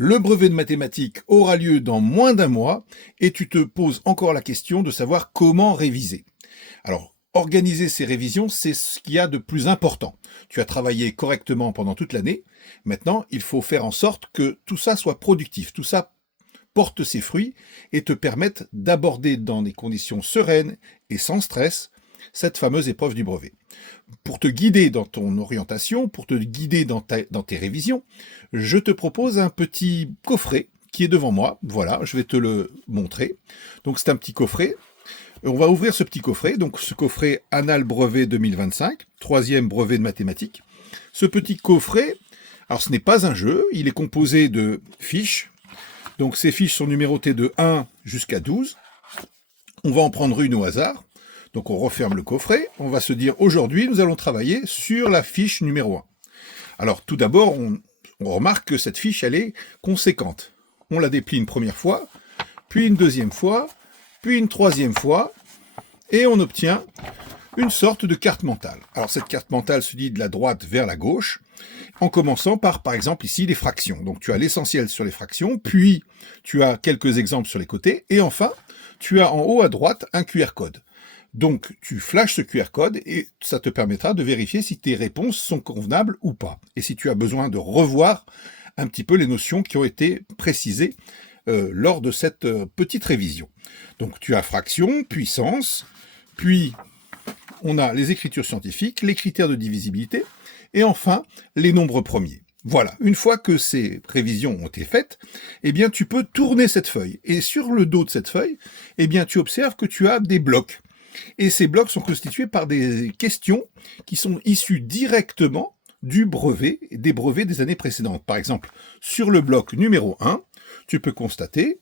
Le brevet de mathématiques aura lieu dans moins d'un mois et tu te poses encore la question de savoir comment réviser. Alors, organiser ces révisions, c'est ce qu'il y a de plus important. Tu as travaillé correctement pendant toute l'année. Maintenant, il faut faire en sorte que tout ça soit productif, tout ça porte ses fruits et te permette d'aborder dans des conditions sereines et sans stress cette fameuse épreuve du brevet. Pour te guider dans ton orientation, pour te guider dans tes révisions, je te propose un petit coffret qui est devant moi. Voilà, je vais te le montrer. Donc c'est un petit coffret. On va ouvrir ce petit coffret. Donc ce coffret Annales Brevet 2025, troisième brevet de mathématiques. Ce petit coffret, alors ce n'est pas un jeu, il est composé de fiches. Donc ces fiches sont numérotées de 1 jusqu'à 12. On va en prendre une au hasard. Donc on referme le coffret, on va se dire aujourd'hui nous allons travailler sur la fiche numéro 1. Alors tout d'abord on remarque que cette fiche elle est conséquente. On la déplie une première fois, puis une deuxième fois, puis une troisième fois, et on obtient une sorte de carte mentale. Alors cette carte mentale se dit de la droite vers la gauche, en commençant par exemple ici les fractions. Donc tu as l'essentiel sur les fractions, puis tu as quelques exemples sur les côtés, et enfin tu as en haut à droite un QR code. Donc, tu flashes ce QR code et ça te permettra de vérifier si tes réponses sont convenables ou pas. Et si tu as besoin de revoir un petit peu les notions qui ont été précisées lors de cette petite révision. Donc, tu as fraction, puissance, puis on a les écritures scientifiques, les critères de divisibilité, et enfin, les nombres premiers. Voilà, une fois que ces révisions ont été faites, eh bien, tu peux tourner cette feuille. Et sur le dos de cette feuille, eh bien, tu observes que tu as des blocs. Et ces blocs sont constitués par des questions qui sont issues directement du brevet, des brevets des années précédentes. Par exemple, sur le bloc numéro 1, tu peux constater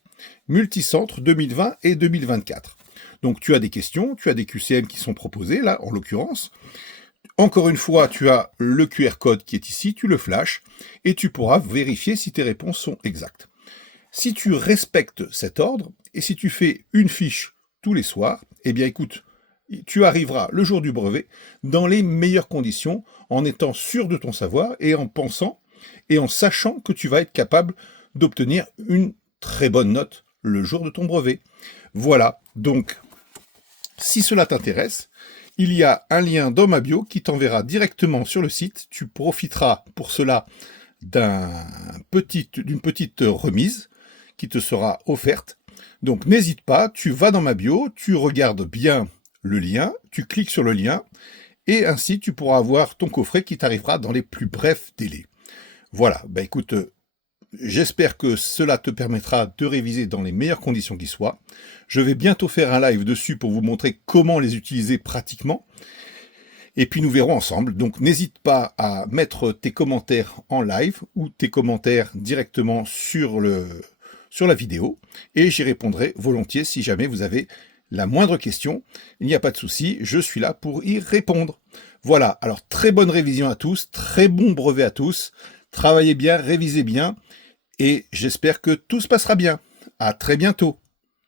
multicentre 2020 et 2024. Donc tu as des questions, tu as des QCM qui sont proposées, là, en l'occurrence. Encore une fois, tu as le QR code qui est ici, tu le flashes, et tu pourras vérifier si tes réponses sont exactes. Si tu respectes cet ordre, et si tu fais une fiche tous les soirs, eh bien écoute, tu arriveras le jour du brevet dans les meilleures conditions, en étant sûr de ton savoir et en pensant et en sachant que tu vas être capable d'obtenir une très bonne note le jour de ton brevet. Voilà, donc si cela t'intéresse, il y a un lien dans ma bio qui t'enverra directement sur le site. Tu profiteras pour cela d'une petite remise qui te sera offerte. Donc n'hésite pas, tu vas dans ma bio, tu regardes bien le lien, tu cliques sur le lien, et ainsi tu pourras avoir ton coffret qui t'arrivera dans les plus brefs délais. Voilà, écoute, j'espère que cela te permettra de réviser dans les meilleures conditions qui soient. Je vais bientôt faire un live dessus pour vous montrer comment les utiliser pratiquement. Et puis nous verrons ensemble. Donc n'hésite pas à mettre tes commentaires en live ou tes commentaires directement sur la vidéo. Et j'y répondrai volontiers si jamais vous avez la moindre question. Il n'y a pas de souci, je suis là pour y répondre. Voilà, alors très bonne révision à tous, très bon brevet à tous. Travaillez bien, révisez bien. Et j'espère que tout se passera bien. À très bientôt.